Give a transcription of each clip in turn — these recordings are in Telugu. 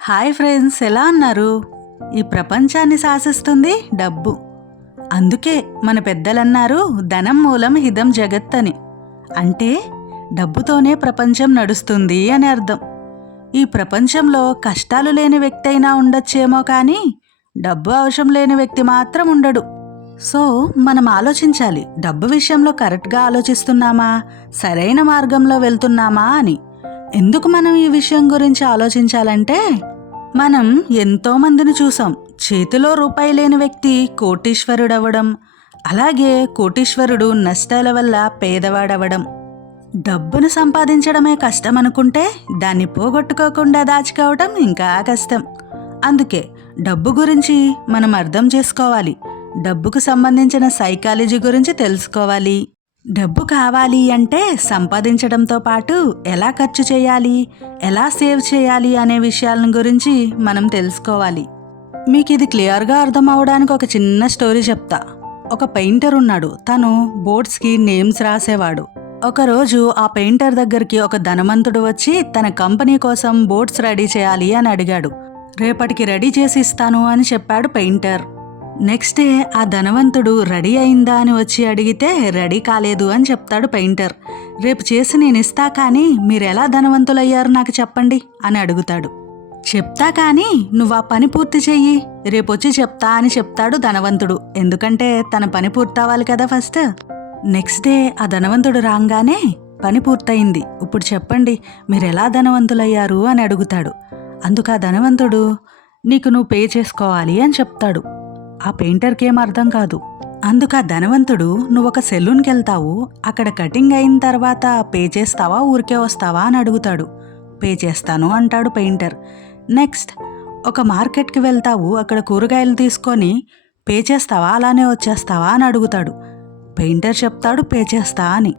హాయ్ ఫ్రెండ్స్, ఎలా ఉన్నారు? ఈ ప్రపంచాన్ని శాసిస్తుంది డబ్బు. అందుకే మన పెద్దలన్నారు, ధనం మూలం హిదం జగత్ అని. అంటే డబ్బుతోనే ప్రపంచం నడుస్తుంది అని అర్థం. ఈ ప్రపంచంలో కష్టాలు లేని వ్యక్తి అయినా ఉండొచ్చేమో, కానీ డబ్బు అవసరం లేని వ్యక్తి మాత్రం ఉండడు. సో మనం ఆలోచించాలి, డబ్బు విషయంలో కరెక్ట్గా ఆలోచిస్తున్నామా, సరైన మార్గంలో వెళ్తున్నామా అని. ఎందుకు మనం ఈ విషయం గురించి ఆలోచించాలంటే, మనం ఎంతో మందిని చూసాం. చేతిలో రూపాయి లేని వ్యక్తి కోటీశ్వరుడవ్వడం, అలాగే కోటీశ్వరుడు నష్టాల వల్ల పేదవాడవడం. డబ్బును సంపాదించడమే కష్టం అనుకుంటే, దాన్ని పోగొట్టుకోకుండా దాచుకోవడం ఇంకా కష్టం. అందుకే డబ్బు గురించి మనం అర్థం చేసుకోవాలి. డబ్బుకు సంబంధించిన సైకాలజీ గురించి తెలుసుకోవాలి. డబ్బు కావాలి అంటే సంపాదించడంతో పాటు ఎలా ఖర్చు చేయాలి, ఎలా సేవ్ చేయాలి అనే విషయాలను గురించి మనం తెలుసుకోవాలి. మీకు ఇది క్లియర్గా అర్థం అవడానికి ఒక చిన్న స్టోరీ చెప్తా. ఒక పెయింటర్ ఉన్నాడు. తను బోర్డ్స్కి నేమ్స్ రాసేవాడు. ఒకరోజు ఆ పెయింటర్ దగ్గరికి ఒక ధనవంతుడు వచ్చి తన కంపెనీ కోసం బోర్డ్స్ రెడీ చేయాలి అని అడిగాడు. రేపటికి రెడీ చేసి ఇస్తాను అని చెప్పాడు పెయింటర్. నెక్స్ట్ డే ఆ ధనవంతుడు రెడీ అయిందా అని వచ్చి అడిగితే రెడీ కాలేదు అని చెప్తాడు పెయింటర్. రేపు చేసి నేను ఇస్తా, కానీ మీరు ఎలా ధనవంతులయ్యారు నాకు చెప్పండి అని అడుగుతాడు. చెప్తా, కానీ నువ్వు ఆ పని పూర్తి చెయ్యి, రేపొచ్చి చెప్తా అని చెప్తాడు ధనవంతుడు. ఎందుకంటే తన పని పూర్తవ్వాలి కదా ఫస్ట్. నెక్స్ట్ డే ఆ ధనవంతుడు రాగానే పని పూర్తయింది, ఇప్పుడు చెప్పండి మీరు ఎలా ధనవంతులయ్యారు అని అడుగుతాడు. అందుకు ఆ ధనవంతుడు, నీకు నువ్వు పే చేసుకోవాలి అని చెప్తాడు. ఆ పెయింటర్కి ఏం అర్థం కాదు. అందుకు ఆ ధనవంతుడు, నువ్వు ఒక సెలూన్కి వెళ్తావు, అక్కడ కటింగ్ అయిన తర్వాత పే చేస్తావా ఊరికే వస్తావా అని అడుగుతాడు. పే చేస్తాను అంటాడు పెయింటర్. నెక్స్ట్ ఒక మార్కెట్కి వెళ్తావు, అక్కడ కూరగాయలు తీసుకొని పే చేస్తావా అలానే వచ్చేస్తావా అని అడుగుతాడు. పెయింటర్ చెప్తాడు పే చేస్తా అని.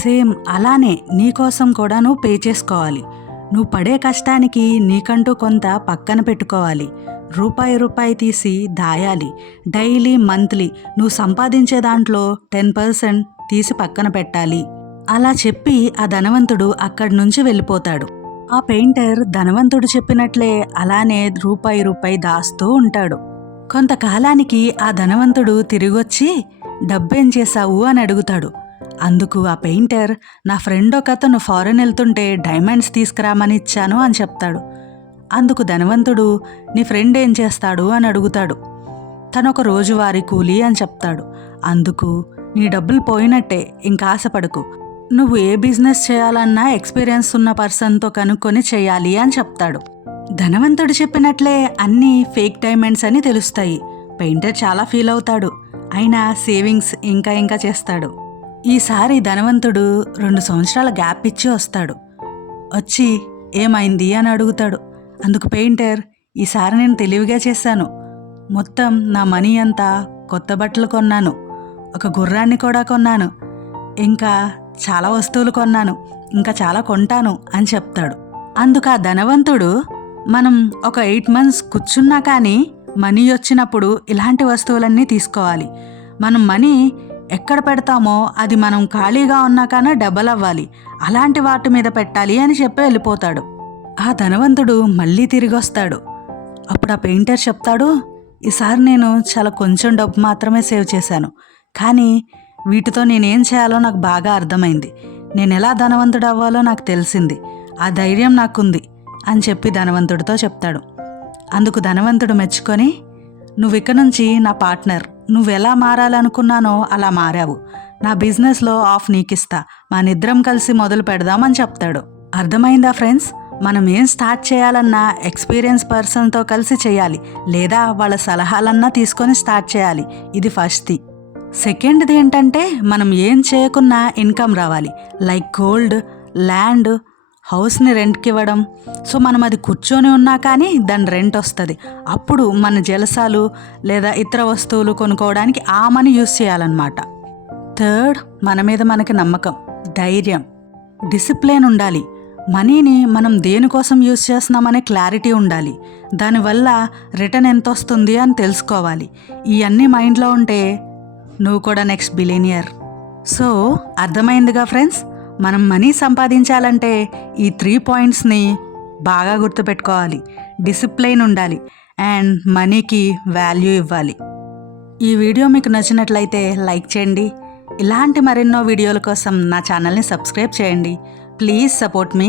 సేమ్ అలానే నీకోసం కూడా నువ్వు పే చేసుకోవాలి. నువ్వు పడే కష్టానికి నీకంటూ కొంత పక్కన పెట్టుకోవాలి. రూపాయి తీసి దాయాలి. డైలీ మంత్లీ నువ్వు సంపాదించే దాంట్లో 10% తీసి పక్కన పెట్టాలి. అలా చెప్పి ఆ ధనవంతుడు అక్కడి నుంచి వెళ్ళిపోతాడు. ఆ పెయింటర్ ధనవంతుడు చెప్పినట్లే అలానే రూపాయి దాస్తూ ఉంటాడు. కొంతకాలానికి ఆ ధనవంతుడు తిరిగొచ్చి డబ్బేం చేశావు అని అడుగుతాడు. అందుకు ఆ పెయింటర్, నా ఫ్రెండ్ ఒకతను ఫారెన్ వెళ్తుంటే డైమండ్స్ తీసుకురామని ఇచ్చాను అని చెప్తాడు. అందుకు ధనవంతుడు, నీ ఫ్రెండ్ ఏం చేస్తాడు అని అడుగుతాడు. తను ఒక రోజువారీ కూలీ అని చెప్తాడు. అందుకు, నీ డబ్బులు పోయినట్టే, ఇంకా ఆశపడకు, నువ్వు ఏ బిజినెస్ చేయాలన్నా ఎక్స్పీరియన్స్ ఉన్న పర్సన్తో కనుక్కొని చేయాలి అని చెప్తాడు. ధనవంతుడు చెప్పినట్లే అన్నీ ఫేక్ డైమండ్స్ అని తెలుస్తాయి. పెయింటర్ చాలా ఫీల్ అవుతాడు. అయినా సేవింగ్స్ ఇంకా చేస్తాడు. ఈసారి ధనవంతుడు 2 సంవత్సరాల గ్యాప్ ఇచ్చి వస్తాడు. వచ్చి ఏమైంది అని అడుగుతాడు. అందుకు పెయింటర్, ఈసారి నేను తెలివిగా చేశాను. మొత్తం నా మనీ అంతా కొత్త బట్టలు కొన్నాను, ఒక గుర్రాన్ని కూడా కొన్నాను, ఇంకా చాలా వస్తువులు కొన్నాను, ఇంకా చాలా కొంటాను అని చెప్తాడు. అందుకు ఆ ధనవంతుడు, మనం ఒక 8 months కూర్చున్నా కానీ మనీ వచ్చినప్పుడు ఇలాంటి వస్తువులన్నీ తీసుకోవాలి. మనం మనీ ఎక్కడ పెడతామో అది మనం ఖాళీగా ఉన్నా కానీ డబల్ అవ్వాలి, అలాంటి వాటి మీద పెట్టాలి అని చెప్పి వెళ్ళిపోతాడు. ఆ ధనవంతుడు మళ్ళీ తిరిగి వస్తాడు. అప్పుడు ఆ పెయింటర్ చెప్తాడు, ఈసారి నేను చాలా కొంచెం డబ్బు మాత్రమే సేవ్ చేశాను, కానీ వీటితో నేనేం చేయాలో నాకు బాగా అర్థమైంది. నేను ఎలా ధనవంతుడు అవ్వాలో నాకు తెలిసింది, ఆ ధైర్యం నాకుంది అని చెప్పి ధనవంతుడితో చెప్తాడు. అందుకు ధనవంతుడు మెచ్చుకొని, నువ్వు ఇక నుంచి నా పార్ట్నర్, నువ్వెలా మారాలనుకున్నానో అలా మారావు, నా బిజినెస్లో ఆఫ్ నీకిస్తా, మనిద్దరం కలిసి మొదలు పెడదామని చెప్తాడు. అర్థమైందా ఫ్రెండ్స్? మనం ఏం స్టార్ట్ చేయాలన్నా ఎక్స్పీరియన్స్ పర్సన్తో కలిసి చేయాలి, లేదా వాళ్ళ సలహాలన్నా తీసుకొని స్టార్ట్ చేయాలి. ఇది ఫస్ట్ది. సెకండ్ది ఏంటంటే, మనం ఏం చేయకున్నా ఇన్కమ్ రావాలి. లైక్ గోల్డ్, ల్యాండ్, హౌస్ని రెంట్కి ఇవ్వడం. సో మనం అది కూర్చొని ఉన్నా కానీ దాని రెంట్ వస్తుంది. అప్పుడు మన జలసాలు లేదా ఇతర వస్తువులు కొనుక్కోవడానికి ఆ మనీ యూస్ చేయాలన్నమాట. థర్డ్, మన మీద మనకి నమ్మకం, ధైర్యం, డిసిప్లిన్ ఉండాలి. మనీని మనం దేనికోసం యూస్ చేస్తున్నామనే క్లారిటీ ఉండాలి. దానివల్ల రిటర్న్ ఎంత వస్తుంది అని తెలుసుకోవాలి. ఇవన్నీ మైండ్లో ఉంటే నువ్వు కూడా నెక్స్ట్ బిలియనియర్. సో అర్థమైందిగా ఫ్రెండ్స్, మనం మనీ సంపాదించాలంటే ఈ 3 పాయింట్స్ని బాగా గుర్తుపెట్టుకోవాలి. డిసిప్లైన్ ఉండాలి అండ్ మనీకి వాల్యూ ఇవ్వాలి. ఈ వీడియో మీకు నచ్చినట్లయితే లైక్ చేయండి. ఇలాంటి మరెన్నో వీడియోల కోసం నా ఛానల్ని సబ్స్క్రైబ్ చేయండి. Please support me.